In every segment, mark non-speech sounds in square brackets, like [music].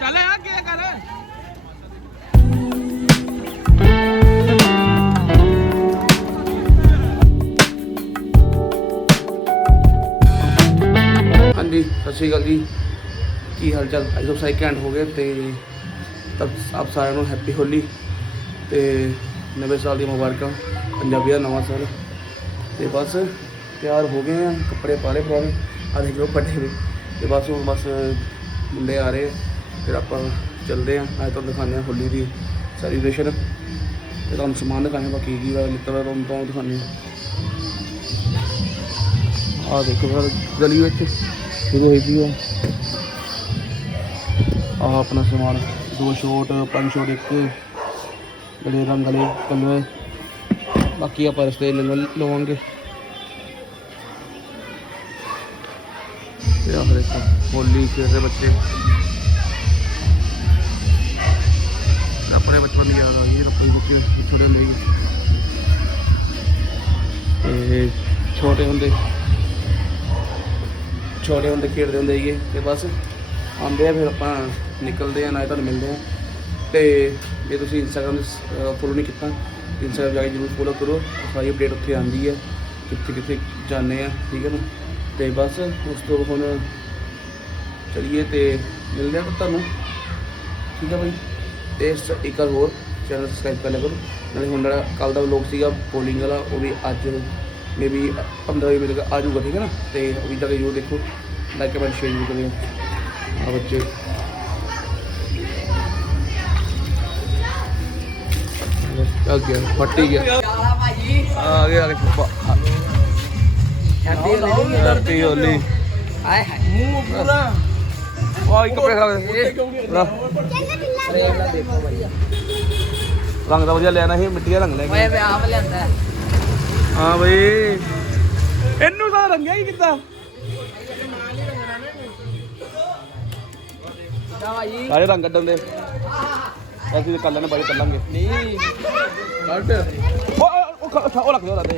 ਚੱਲ ਆ ਕਰ? ਹਾਂਜੀ, ਸਤਿ ਸ਼੍ਰੀ ਅਕਾਲ ਜੀ। ਕੀ ਹਾਲ ਚਾਲ? ਅੱਜ ਤੋਂ ਸਾਰੇ ਘੈਂਟ ਹੋ ਗਏ ਤੇ ਤਬ ਆਪ ਸਾਰਿਆਂ ਨੂੰ ਹੈਪੀ ਹੋਲੀ ਤੇ ਨਵੇਂ ਸਾਲ ਦੀਆਂ ਮੁਬਾਰਕਾਂ। ਪੰਜਾਬੀ ਦਾ ਨਵਾਂ ਸਾਲ। ਤੇ ਬਸ ਤਿਆਰ ਹੋ ਗਏ ਆ, ਕੱਪੜੇ ਪਾ ਲਏ ਪੁਰਾਣੇ ਆ ਦੇਖ ਲਓ ਪੱਟੇ ਤੇ ਬਸ ਹੁਣ ਬਸ ਮੁੰਡੇ ਆ ਰਹੇ ਫਿਰ ਆਪਾਂ ਚੱਲਦੇ ਆ ਅੱਜ ਤੁਹਾਨੂੰ ਦਿਖਾਉਂਦੇ ਆ ਹੋਲੀ ਦੀ ਸੈਲੀਬ੍ਰੇਸ਼ਨ ਤੇ ਤੁਹਾਨੂੰ ਸਮਾਨ ਦਿਖਾਉਂਦੇ ਆ, ਬਾਕੀ ਕੀ ਵਾ ਲਿੱਤਾ ਵਾ ਤੁਹਾਨੂੰ ਤੁਹਾਨੂੰ ਦਿਖਾਉਂਦੇ ਆ ਆ ਦੇਖੋ ਫਿਰ ਗਲੀ ਵਿੱਚ ਸ਼ੁਰੂ ਹੋਈ ਵੀ ਆ ਆਹ ਆਪਣਾ ਸਮਾਨ ਦੋ ਸ਼ੋਟ ਪੰਜ ਸ਼ੋਟ ਇੱਕ ਜਿਹੜੇ ਰੰਗ ਵਾਲੇ ਕਲਰ ਬਾਕੀ ਆਪਾਂ ਰਸਤੇ ਲੈ ਲੈ- ਲਵਾਂਗੇ। ਤੇ ਆਹ ਦੇਖੋ ਹੋਲੀ ਖੇਡ ਬੱਚੇ ਆਪਣੇ ਯਾਦ ਆ ਗਈ ਰੱਬੀ ਵਿੱਚ ਛੋਟੇ ਹੁੰਦੇ ਤੇ ਛੋਟੇ ਹੁੰਦੇ ਛੋਟੇ ਹੁੰਦੇ ਖੇਡਦੇ ਹੁੰਦੇ ਸੀਗੇ ਤੇ ਬਸ ਆਉਂਦੇ ਆ, ਫਿਰ ਆਪਾਂ ਨਿਕਲਦੇ ਆ ਨਾ ਤੁਹਾਨੂੰ ਮਿਲਦੇ ਆ। ਤੇ ਜੇ ਤੁਸੀਂ ਇੰਸਟਾਗ੍ਰਾਮ ਤੇ ਫੋਲੋ ਨਹੀਂ ਕੀਤਾ ਇੰਸਟਾਗ੍ਰਾਮ ਜਾ ਕੇ ਜਰੂਰ ਫੋਲੋ ਕਰੋ, ਸਾਰੀ ਅਪਡੇਟ ਉੱਥੇ ਆਉਂਦੀ ਹੈ ਕਿੱਥੇ ਕਿੱਥੇ ਜਾਂਦੇ ਆ, ਠੀਕ ਹੈ ਨਾ? ਤੇ ਬਸ ਉਸ ਤੋਂ ਹੁਣ ਚਲਿਏ ਤੇ ਮਿਲਦੇ ਆ ਤੁਹਾਨੂੰ। ਠੀਕ ਹੈ ਬਾਈ। ਤੇ ਇਸ ਇੱਕ ਵਾਰ ਹੋਰ ਚੈਨਲ ਸਬਸਕ੍ਰਾਈਬ ਕਰ ਲਿਆ ਕਰੋ। ਨਾਲੇ ਹੁਣ ਜਿਹੜਾ ਕੱਲ ਦਾ ਵਲੌਗ ਸੀਗਾ ਪੋਲਿੰਗ ਵਾਲਾ ਉਹ ਵੀ ਅੱਜ ਮੇਬੀ 15 ਵਜੇ ਤੱਕ ਆ ਜਾਊਗਾ ਠੀਕ ਹੈ ਨਾ? ਤੇ ਅਭੀ ਤੱਕ ਜੋ ਦੇਖੋ। ਲਾਈਕ ਕਮੈਂਟ ਸ਼ੇਅਰ ਵੀ ਕਰਿਓ। ਆ ਬੱਚੇ। ਆ ਗਿਆ ਫੱਟੀ ਗਿਆ। ਆ ਗਿਆ ਆ ਗਿਆ ਹੈਪੀ ਹੋਲੀ। ਆਏ ਹਾਏ ਮੂੰਹ ਪੂਰਾ ਖਰਾਬ ਦੇਖੋ ਭਾਈ ਰੰਗ ਦਾ ਵਧੀਆ ਲੈਣਾ ਸੀ ਮਿੱਟੀ ਦਾ ਰੰਗ ਲੈ ਓਏ ਕੇ ਵੇ ਆਪ ਲੈਂਦਾ ਹਾਂ। ਬਈ। ਇਹਨੂੰ ਤਾਂ ਰੰਗਿਆ ਹੀ ਕਿੱਦਾਂ ਸਾਰੇ ਰੰਗ ਕੱਢਣ ਦੇ। ਅਸੀਂ ਤਾਂ ਕੱਲ੍ਹ ਨੇ ਬਾਈ ਚੱਲਾਂਗੇ। ਨਹੀਂ ਕੱਢ ਉਹ ਉਹ- ਉਹ ਉਹ ਰੱਖ ਦਿਓ ਰੱਖ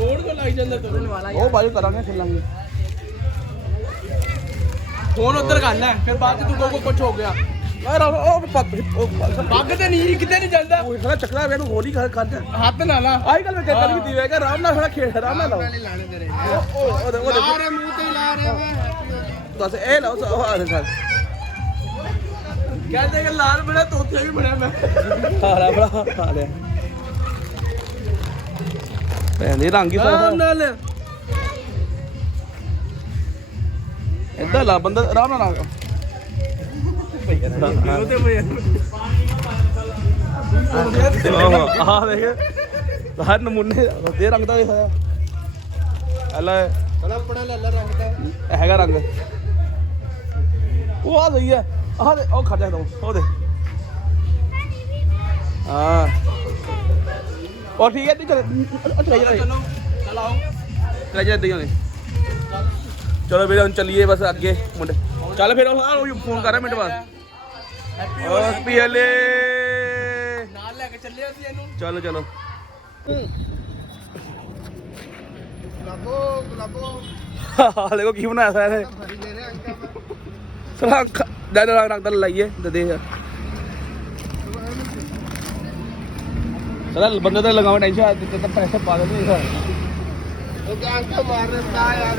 ਮੋੜ ਕੋ ਲਾਈ ਜਾਂਦਾ ਤੁਰਨ ਵਾਲਾ ਉਹ ਬਾਈ ਕਰਾਂਗੇ ਚੱਲਾਂਗੇ। ਫੋਨ ਉੱਧਰ ਕਰ ਲੈ ਫਿਰ ਬਾਅਦ ਚ ਤੂੰ ਕੋ ਕੁਝ ਹੋ ਗਿਆ। ਯਾਰ ਉਹ ਉਹ ਪੱਗ ਪੱਗ ਤੇ ਨਹੀਂ ਕਿਤੇ ਨਹੀਂ ਜਾਂਦਾ ਉਹ ਖੜਾ ਚੱਕਰਾ ਵੇ ਨੂੰ ਹੋਲੀ ਖਾ ਖਾ ਹੱਥ ਨਾ ਲਾ। ਆਈ ਗੱਲ ਮੈਂ ਚੱਕਰ ਵੀ ਦੀਵੇ ਕਿ ਆਰਾਮ ਨਾਲ ਖੜਾ ਖੇਡ ਆਰਾਮ ਨਾਲ ਲਾਓ। ਲਾਣੇ ਤੇਰੇ ਉਹ ਉਹ ਉਹਦੇ ਉਹਦੇ ਮੂੰਹ ਤੇ ਲਾ ਰਿਹਾ ਵਾ। ਬਸ ਇਹ ਲਾਓ ਸਾ ਆ ਰਿਹਾ ਕਹਿੰਦੇ ਕਿ ਲਾਲ ਬੜਾ ਤੋਤੇ ਵੀ ਬਣਿਆ ਮੈਂ। ਹਾਰਾ ਬੜਾ ਆ ਲਿਆ ਭੈਣ ਦੀ ਰੰਗ ਹੀ ਸਾਰਾ ਨਾਲ। ਏਦਾਂ ਲਾ ਬੰਦਾ ਆਰਾਮ ਨਾਲ ਹੋਏ ਆਹ ਦੇਖ ਹਰ ਨਮੂਨੇ ਦੇ ਰੰਗ ਦਾ ਦਿਖਾਇਆ। ਅੱਲਾ ਚਲ ਆਪਣਾ ਲੈ ਲੈ। ਰੰਗ ਦਾ ਹੈਗਾ ਰੰਗ। ਉਹ ਆ ਸਹੀ ਹੈ। ਆਹ ਦੇ ਉਹ ਖੜ ਜਾ ਤੂੰ ਉਹ ਦੇ। ਹਾਂ। ਉਹ ਠੀਕ ਹੈ ਤੂੰ ਚਲ ਚਲੇ ਜਾ ਚਲੋ। ਚਲ ਆਓ। ਚਲੇ ਜਾ ਇੱਦਾਂ ਹੀ ਚਲੋ ਵੀਰੇ ਹੁਣ ਚੱਲੀਏ ਬਸ ਅੱਗੇ ਮੁੰਡੇ। ਚੱਲ ਫਿਰ ਉਹ ਆ ਉਹ ਫੋਨ ਕਰ ਰਿਹਾ ਮਿੰਟ ਬਾਅਦ। ਹੈਪੀ ਪੀਐਲਏ ਨਾਲ ਲੈ ਕੇ ਚੱਲੇ ਅਸੀਂ ਇਹਨੂੰ। ਚਲੋ ਚਲੋ। ਗੁਲਾਬੋ ਗੁਲਾਬੋ। ਹਾਲੇ ਕੋ ਕੀ ਬਣਾਇਆ ਸਾਇਆ ਨੇ ਫਰੀ ਲੈ ਰਿਹਾ ਅੰਕਾ ਰੰਗ ਦੇ ਰੰਗ ਰੰਗ ਦਾ ਲਾਈਏ ਦੇ ਦੇ ਯਾਰ। ਚਲ ਬੰਦੇ ਤੇ ਲਗਾਉਣ ਟੈਨਸ਼ਨ ਤੇ ਤਾਂ ਪੈਸੇ ਪਾ ਦੇ ਯਾਰ। ਉਹ ਕਿ ਅੰਕਾ ਮਾਰ ਰਿਹਾ ਯਾਰ।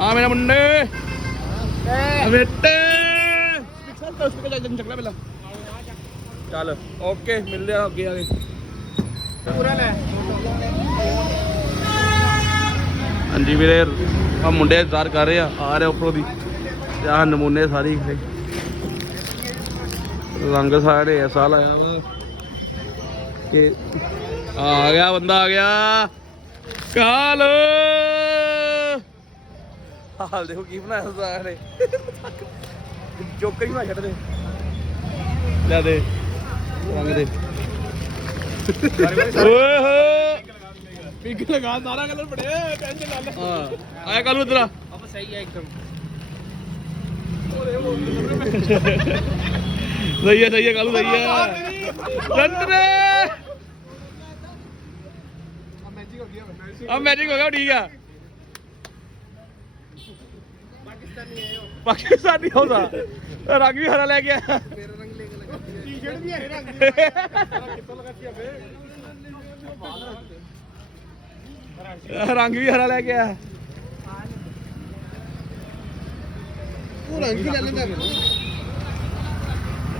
ਆ ਮੇਰਾ ਮੁੰਡੇ। ਬੇਟੇ ਪਿਕਸਲ ਤੋਂ। ਸਕੇ ਜਨ ਚੱਕਣਾ ਪਹਿਲਾਂ ਚੱਲ ਓਕੇ ਮਿਲਦੇ ਆ ਅੱਗੇ ਆ ਕੇ। ਪੂਰਾ ਲੈ। ਹਾਂਜੀ ਵੀਰੇ ਆ ਮੁੰਡੇ ਇੰਤਜ਼ਾਰ ਕਰ ਰਹੇ ਆ ਆ ਰਹੇ ਉੱਪਰੋਂ ਦੀ। ਤੇ ਆ ਨਮੂਨੇ ਸਾਰੀ ਰੰਗ ਸਾਰੇ ਐਸਾ ਲਾਇਆ ਵਾ। ਕਿ ਆ ਗਿਆ ਬੰਦਾ ਆ ਗਿਆ। ਕਾਲ। ਹਾਲ ਦੇਖੋ ਕੀ ਬਣਾਇਆ ਸਾਰੇ ਜੋਕਰ ਹੀ ਬਣਾ ਛੱਡਦੇ। ਲੈ ਦੇ। ਰੰਗ ਦੇ। ਓਏ ਹੋਏ। ਪਿੰਕ ਲਗਾ ਸਾਰਾ ਕਲਰ ਬੜਿਆ ਟੈਨਸ਼ਨ ਲੈ ਲੈ। ਹਾਂ ਆਇਆ ਕੱਲ ਉਧਰ ਅਬ ਸਹੀ ਹੈ ਇੱਕਦਮ। ਸਹੀ ਹੈ ਸਹੀ ਹੈ ਕੱਲ ਸਹੀ ਹੈ ਰੰਦਰੇ ਮੈਚਿੰਗ ਹੋ ਗਿਆ। ਆ ਮੈਚਿੰਗ ਹੋ ਗਿਆ ਠੀਕ ਆ। ਪਾਕਿਸਤਾਨੀ ਹੈ ਪਾਕਿਸਤਾਨੀ ਹੁੰਦਾ ਰੰਗ ਵੀ ਹਰਾ ਲੈ ਆਇਆ ਮੇਰਾ ਰੰਗ ਲੈ ਕੇ ਲਗਾ ਟੀ-ਸ਼ਰਟ ਵੀ ਹੈ। ਰੰਗ ਦੀ ਕਿੱਥੋਂ ਲਗਾਤੀ ਹੈ ਬੇ ਰੰਗ ਵੀ ਹਰਾ ਲੈ ਆਇਆ। ਉਹ ਰੰਗ ਹੀ ਲੈ ਲੈਂਦਾ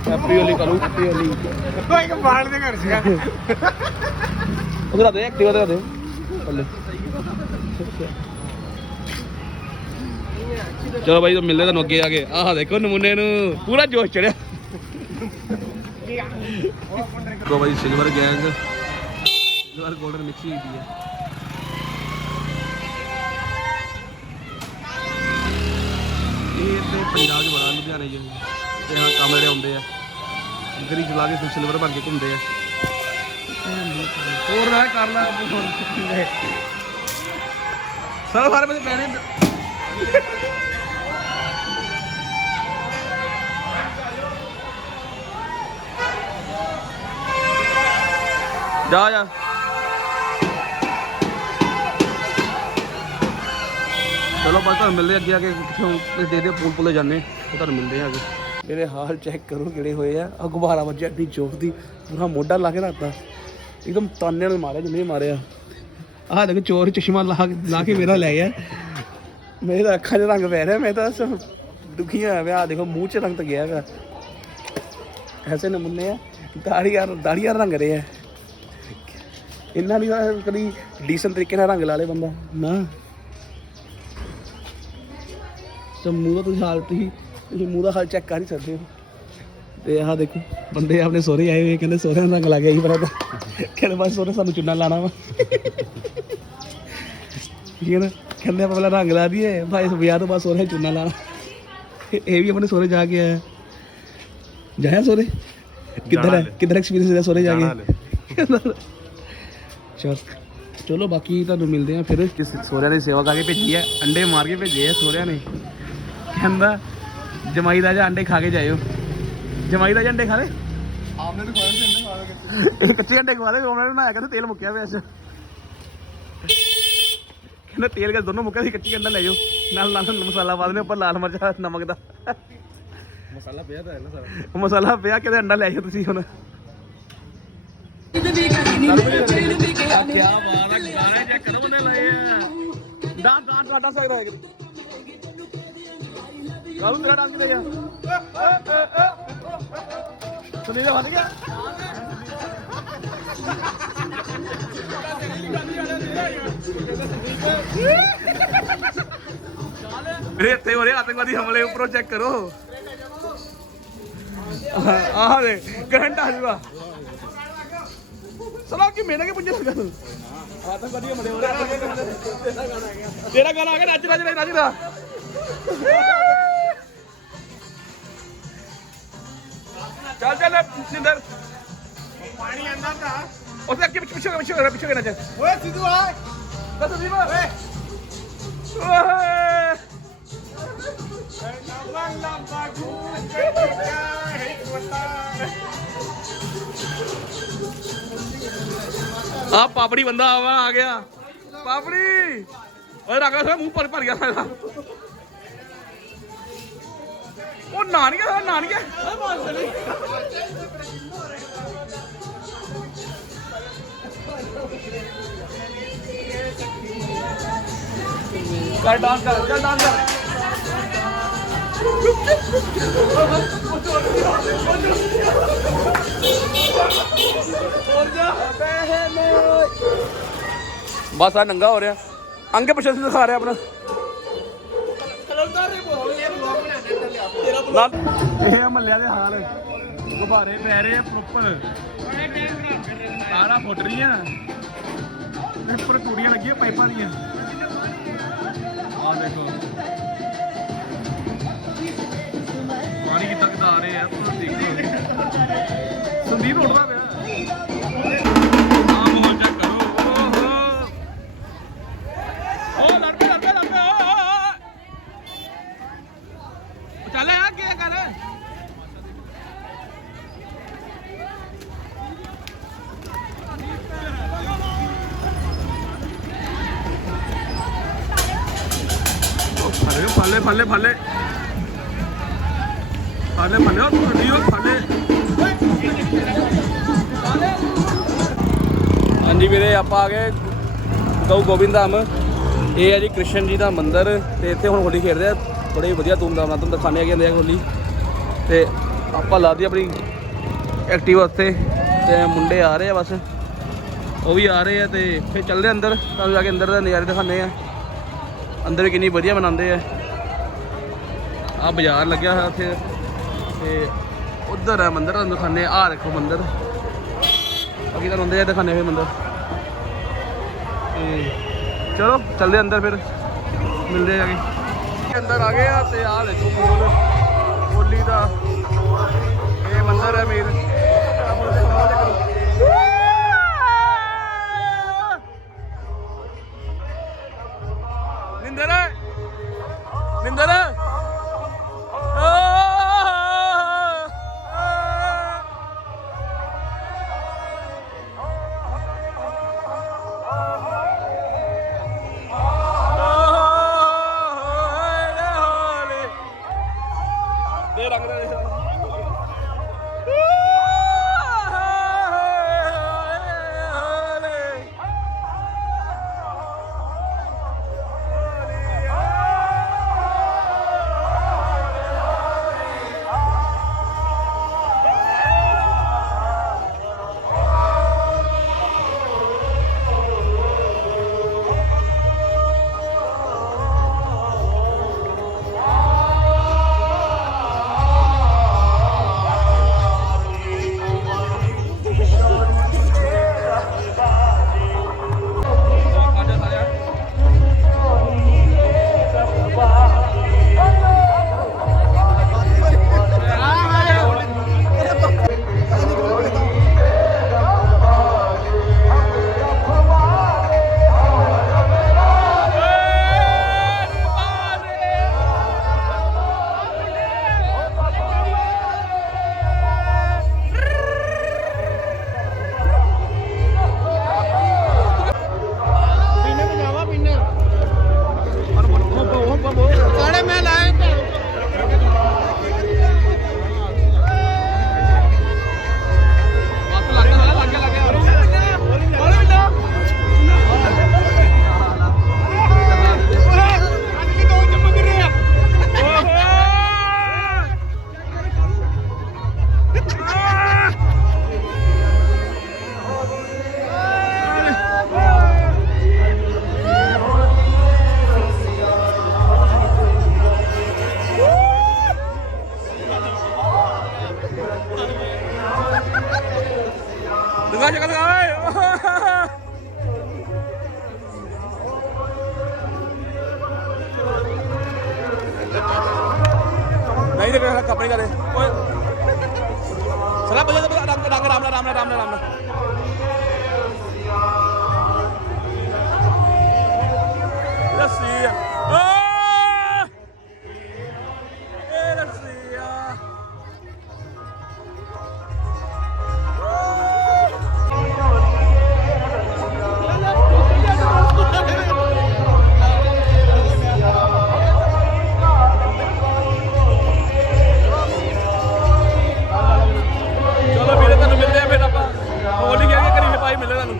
ਹੈਪੀ ਹੋਲੀ ਕਰੂ। ਹੈਪੀ ਹੋਲੀ। ਉਹ ਇੱਕ ਬਾਲ ਦੇ ਘਰ ਸੀਗਾ। ਉਧਰ ਦੇ ਐਕਟਿਵਾ ਤੇ ਦੇ। ਥੱਲੇ। ਚਲੋ ਬਾਈ ਤਾਂ ਮਿਲਦੇ ਤੁਹਾਨੂੰ ਅੱਗੇ ਆ ਕੇ। ਆਹ ਦੇਖੋ ਨਮੂਨੇ ਨੂੰ, ਪੂਰਾ ਜੋਸ਼ ਚੜਿਆ। ਕੋ ਬਾਈ silver gang silver golden mix ਹੋਈ ਹੈ। ਇਹ ਤੇ ਪੰਜਾਬ 'ਚ ਬੜਾ ਲੁਧਿਆਣੇ 'ਚ। ਤੇ ਹਾਂ ਕੰਮ ਜਿਹੜੇ ਆਉਂਦੇ ਆ। ਗਰੀ ਚਲਾ ਕੇ ਸਿਲਵਰ ਬਣ ਕੇ ਘੁੰਮਦੇ ਆ। ਹੋਰ ਨਾ ਕਰ ਲੈ ਸਰ ਸਾਰੇ ਬੰਦੇ ਪੈਣੇ। ਜਾ ਜਾ। ਚਲੋ ਬਸ ਤੁਹਾਨੂੰ ਮਿਲਦੇ ਅੱਗੇ ਆ ਕੇ, ਕਿਥੋਂ ਦੇ ਦੇ ਪੁਲ ਪੁਲੇ ਜਾਂਦੇ। ਤੁਹਾਨੂੰ ਮਿਲਦੇ ਆ ਅੱਗੇ। ਇਹਦੇ ਹਾਲ ਚੈੱਕ ਕਰੋ ਕਿਹੜੇ ਹੋਏ ਆ। ਆ ਗੁਬਾਰਾ ਵੱਜਿਆ, ਇੰਨੀ ਜ਼ੋਰ ਦੀ। ਪੂਰਾ ਮੋਢਾ ਲਾ ਕੇ ਰੱਖਤਾ। ਇੱਕਦਮ ਤਾਨੇ ਨਾਲ ਮਾਰਿਆ, ਜਿੰਨੇ ਮਾਰਿਆ। ਆਹ ਦੇਖ, ਚੋਰ ਚਸ਼ਮਾ ਲਾ ਲਾ ਕੇ ਮੇਰਾ ਲੈ ਗਿਆ। ਮੇਰੇ ਤਾਂ ਅੱਖਾਂ 'ਚ ਰੰਗ ਪੈ ਰਿਹਾ, ਮੈਂ ਤਾਂ ਸਭ ਦੁਖੀ ਹੋਇਆ ਦੇਖੋ, ਮੂੰਹ 'ਚ ਰੰਗ ਤਾਂ ਗਿਆ ਪਿਆ ਐਸੇ ਨਮੂਨੇ ਆ ਦਾੜੀਆਂ ਦਾੜੀਆਂ ਰੰਗ ਰਹੇ ਆ। ਇੰਨਾ ਨਹੀਂ ਤਾਂ ਕਦੀ ਡੀਸੈਂਟ ਤਰੀਕੇ ਨਾਲ ਰੰਗ ਲਾ ਲੇ ਬੰਦਾ। ਨਾ। ਸੋ ਮੂੰਹ ਦਾ ਤੁਸੀਂ ਹਾਲ ਤੁਸੀਂ ਤੁਸੀਂ ਮੂੰਹ ਦਾ ਹਾਲ ਚੈੱਕ ਕਰ ਹੀ ਸਕਦੇ ਹੋ। ਤੇ ਆਹ ਦੇਖੋ ਬੰਦੇ ਆਪਣੇ ਸਹੁਰੇ ਆਏ ਹੋਏ ਕਹਿੰਦੇ ਸਹੁਰੇ ਨੂੰ ਰੰਗ ਲਾ ਕੇ ਆਈ ਪਰ ਕਹਿੰਦੇ ਬਸ ਸਹੁਰੇ ਸਾਨੂੰ ਚੁੰਨਾ ਲਾਣਾ ਵਾ। ਠੀਕ ਹੈ ਨਾ? ਕਹਿੰਦੇ ਆਪਾਂ ਪਹਿਲਾਂ ਰੰਗ ਲਾ ਦਈਏ ਭਾਈ ਵਿਆਹ ਤੋਂ ਬਾਅਦ ਸਹੁਰੇ ਨੂੰ ਚੁੰਨਾ ਲਾਣਾ। ਇਹ ਇਹ ਵੀ ਆਪਣੇ ਸਹੁਰੇ ਜਾ ਕੇ ਆਇਆ। ਜਾਇਆ ਸਹੁਰੇ? ਕਿੱਧਰ ਹੈ? ਕਿੱਧਰ ਐਕਸਪੀਰੀਅੰਸ ਹੈ ਸਹੁਰੇ ਜਾ ਕੇ? ਚਲ ਚਲੋ ਬਾਕੀ ਤੁਹਾਨੂੰ ਮਿਲਦੇ ਆ ਫਿਰ। ਕਿਸ ਸੋਹਰਿਆਂ ਦੀ ਸੇਵਾ ਕਰਕੇ ਭੇਜੀ ਹੈ ਅੰਡੇ ਮਾਰ ਕੇ ਭੇਜੇ ਆ ਸੋਹਰਿਆਂ ਨੇ। ਕਹਿੰਦਾ ਜਮਾਈ ਦਾ ਜਾਂ ਅੰਡੇ ਖਾ ਕੇ ਜਾਇਓ। ਜਮਾਈ ਦਾ ਜਾਂ ਅੰਡੇ ਖਾ ਲੈ। ਆਪਨੇ ਤਾਂ ਖਾਣ ਦਿੰਦੇ ਖਾ ਕੇ ਇਹ ਕੱਚੇ ਅੰਡੇ ਖਵਾ ਦੇ ਉਹਨਾਂ ਨੇ ਬਣਾਇਆ ਕਹਿੰਦਾ ਤੇਲ ਮੁੱਕਿਆ ਪਿਆ ਅੱਜ ਕਹਿੰਦਾ ਤੇਲ ਕੇ ਦੋਨੋਂ ਮੁੱਕਿਆ ਸੀ ਕੱਚੀ ਅੰਡਾ ਲੈ ਜਾਓ। ਨਾਲ ਨਾਲ ਮਸਾਲਾ ਪਾ ਦੇਣੇ ਉੱਪਰ ਲਾਲ ਮਿਰਚ ਨਮਕ ਦਾ। ਮਸਾਲਾ ਪਿਆ ਤਾਂ ਹੈ ਨਾ ਸਾਰਾ। ਮਸਾਲਾ ਪਿਆ ਕਿਤੇ ਅੰਡਾ ਲੈ ਜਾਓ ਤੁਸੀਂ ਹੁਣ। ਕੀ ਬਾਤ ਹੈ ਸਕਦਾ ਹੈ ਕਾਹੂ ਤੇਰਾ ਡਾਂਸ ਕਿਤੇ ਜਾ ਸੁਣੀ ਬਣ ਗਿਆ ਮੇਰੇ ਇੱਥੇ ਹੋ ਰਹੇ ਆਤੰਕਵਾਦੀ ਹਮਲੇ ਉੱਪਰੋਂ ਚੈੱਕ ਕਰੋ ਆਹ ਆਹ ਦੇ ਕਰੰਟ ਆ ਜੂਗਾ ਸਲਾਮ ਕੀ ਮੇਨਾ ਕੇ ਪੁੰਜੇ ਲਗਾ ਤੂੰ ਆਤੰਕਵਾਦੀ ਹਮਲੇ ਹੋ ਰਹੇ ਤੇਰਾ ਗਾਣਾ ਆ ਗਿਆ ਨੱਚ ਨੱਚ ਨੱਚ ਦਾ ਚੱਲ ਚੱਲ ਸਿੰਦਰ ਪਾਣੀ ਆਂਦਾ ਭਰਾ ਉੱਥੇ ਅੱਗੇ ਪਿੱਛੇ ਪਿੱਛੇ ਗਿਆ, ਪਿੱਛੇ ਗਿਆ, ਪਿੱਛੇ ਗਿਆ ਓਏ ਸਿੱਧੂ ਆ। ਦੱਸ ਦੀ ਓਏ। ਓਏ। ਲੰਬਾ ਲੰਬਾ ਗੂੰ ਕੱਟਿਆ ਆ ਪਾਪੜੀ ਬੰਦਾ ਆਵਾ, ਆ ਗਿਆ। ਪਾਪੜੀ। ਓਏ, ਰੱਖ ਲੈ ਮੂੰਹ ਪਰ ਭਰ ਗਿਆ ਸਾਡਾ ਉਹ ਨਾਨੀਆ ਨਾਨੀਆ ਓਏ ਮਾਰ ਚਲੀ ਕਰ ਡਾਂਸ ਕਰ ਚੱਲ ਡਾਂਸ ਕਰ। ਬਸ ਆ, ਨੰਗਾ ਹੋ ਰਿਹਾ। ਅੰਗੇ ਪਿੱਛੇ ਨੂੰ ਦਿਖਾ ਰਿਹਾ ਆਪਣਾ। ਇਹ ਮੱਲਿਆ ਦੇ ਹਾਲ। ਗੁਬਾਰੇ ਪੈ ਰਹੇ ਆ ਪ੍ਰੋਪਰ ਸਾਰਾ ਫੁੱਟ ਰਹੀ ਆ ਉੱਪਰ ਕੁੜੀਆਂ ਲੱਗੀਆਂ, ਪਾਈਪਾਂ ਦੀਆਂ। ਆ ਦੇਖੋ। ਪਾਣੀ ਕਿੱਦਾਂ ਕਿੱਦਾਂ ਆ ਰਿਹਾ ਹੈ ਤੁਸੀਂ ਦੇਖੋ। ਸੰਦੀਪ ਉੱਡਦਾ ਪਿਆ। ਫਲੇ ਫਲੇ। ਫਲੇ ਫਲੇ। ਉਹ ਤੁਹਾਡੀ ਉਹ ਫਲੇ। ਹਾਂਜੀ ਵੀਰੇ, ਆਪਾਂ ਆ ਗਏ ਗਊ ਗੋਬਿੰਦ ਧਾਮ। ਇਹ ਹੈ ਜੀ ਕ੍ਰਿਸ਼ਨ ਜੀ ਦਾ ਮੰਦਿਰ ਤੇ ਇੱਥੇ ਹੁਣ ਹੋਲੀ ਖੇਡਦੇ ਆ। ਬੜੇ ਵਧੀਆ ਧੂਮਧਾਮ ਨਾਲ ਤੁਹਾਨੂੰ ਦਿਖਾਣੇ ਆ ਜਾਂਦੇ ਆ ਹੋਲੀ। ਤੇ ਆਪਾਂ ਲਾਦੀ ਆਪਣੀ ਐਕਟਿਵਾ ਉੱਤੇ ਤੇ ਮੁੰਡੇ ਆ ਰਹੇ ਆ ਬਸ। ਉਹ ਵੀ ਆ ਰਹੇ ਆ ਤੇ ਫਿਰ ਚੱਲਦੇ ਅੰਦਰ। ਤੁਹਾਨੂੰ ਜਾ ਕੇ ਅੰਦਰ ਦਾ ਨਜ਼ਾਰੇ ਦਿਖਾਣੇ ਆ। ਅੰਦਰ ਕਿੰਨੀ ਵਧੀਆ ਬਣਾਉਂਦੇ ਆ। ਆ ਬਾਜ਼ਾਰ ਲੱਗਿਆ ਹੋਇਆ ਉੱਥੇ। ਤੇ ਉਧਰ ਹੈ ਮੰਦਿਰ, ਤੁਹਾਨੂੰ ਦਿਖਾਣੇ ਆ। ਦੇਖੋ ਮੰਦਿਰ। ਬਾਕੀ ਤੁਹਾਨੂੰ ਅੰਦਰ ਜਾ ਕੇ ਦਿਖਾਣੇ ਹੋਏ ਮੰਦਿਰ। ਤੇ ਚਲੋ, ਚੱਲਦੇ ਅੰਦਰ ਫਿਰ। ਮਿਲਦੇ ਆ ਕੇ ਅੰਦਰ ਆ ਗਏ ਆ ਤੇ ਆਹ ਦੇਖੋ ਮੋਲ। ਹੋਲੀ ਦਾ ਇਹ ਮੰਦਿਰ ਹੈ ਮੇਰ ਰੰਗ ਰੰਗ ਰਾਮ ਭਾਈ ਮਿਲੇ ਤੁਹਾਨੂੰ।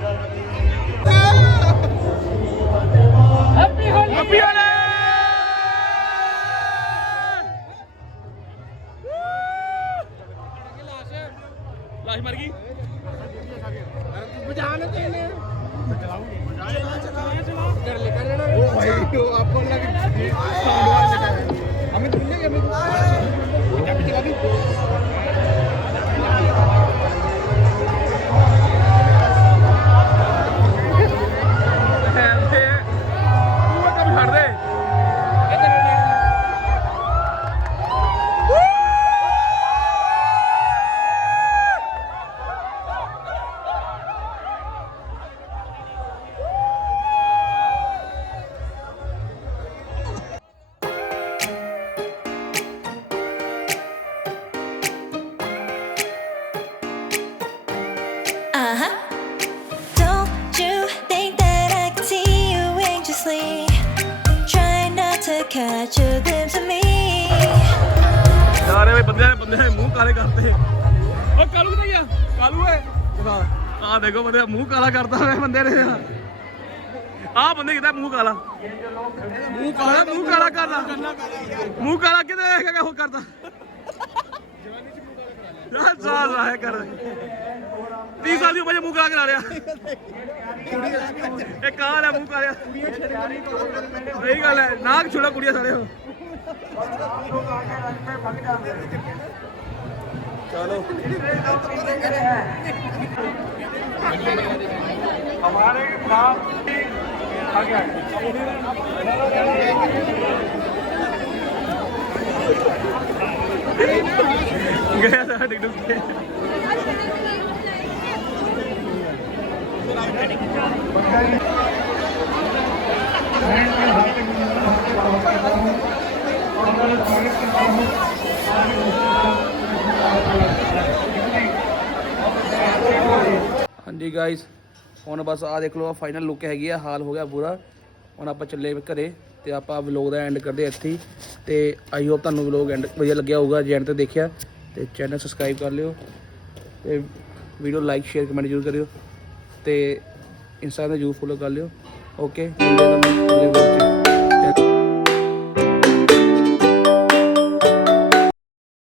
[laughs] Happy Holi catch a glimpse of me. ਸਾਰੇ ਵੇ ਬੰਦੇ ਬੰਦੇ ਨੇ ਮੂੰਹ ਕਾਲੇ ਕਰਤੇ। ਓ ਕਾਲੂ ਕਿੱਥੇ ਗਿਆ? ਕਾਲੂ ਏ ਆ ਦੇਖੋ ਬੰਦੇ ਮੂੰਹ ਕਾਲਾ ਕਰਤਾ ਹੋਇਆ ਬੰਦੇ ਨੇ। ਆ ਬੰਦੇ ਕਿਤੇ ਮੂੰਹ ਕਾਲਾ? ਮੂੰਹ ਕਾਲਾ ਮੂੰਹ ਕਾਲਾ ਕਰਦਾ। ਮੂੰਹ ਕਾਲਾ ਕਿਤੇ ਹੈਗਾ, ਉਹ ਕਰਦਾ। साल रहा साल मुँह करा रहा। है, मुँह नाक छोड़ा कुड़िया सारे चलो। हमारे आ गया ਗਿਆ ਤਾਂ ਡਿੱਗ ਡੁੱਗ ਕੇ ਹਾਂਜੀ ਗਾਇਸ ਹੁਣ ਬਸ ਆ ਦੇਖ ਲਓ ਆ ਫਾਈਨਲ ਲੁੱਕ ਹੈਗੀ ਆ ਹਾਲ ਹੋ ਗਿਆ ਪੂਰਾ ਹੁਣ ਆਪਾਂ ਚੱਲੇ ਘਰੇ ਤੇ ਆਪਾਂ ਵਲੌਗ ਦਾ ਐਂਡ ਕਰਦੇ ਹਾਂ ਇੱਥੇ ਹੀ। ਤੇ ਆਈ ਹੋਪ ਤੁਹਾਨੂੰ ਵਲੌਗ ਐਂਡ ਵਧੀਆ ਲੱਗਿਆ ਹੋਊਗਾ, ਜੇ ਐਂਡ ਤੇ ਦੇਖਿਆ, ਤੇ ਚੈਨਲ ਸਬਸਕ੍ਰਾਈਬ ਕਰ ਲਿਓ। ਤੇ ਵੀਡੀਓ ਲਾਈਕ ਸ਼ੇਅਰ ਕਮੈਂਟ ਜ਼ਰੂਰ ਕਰਿਓ। ਤੇ ਇੰਸਟਾਗ੍ਰਾਮ ਤੇ ਜ਼ਰੂਰ ਫੋਲੋ ਕਰ ਲਿਓ। ਓਕੇ ਮਿਲਦੇ ਹਾਂ ਅਗਲੇ ਵਲੌਗ 'ਚ।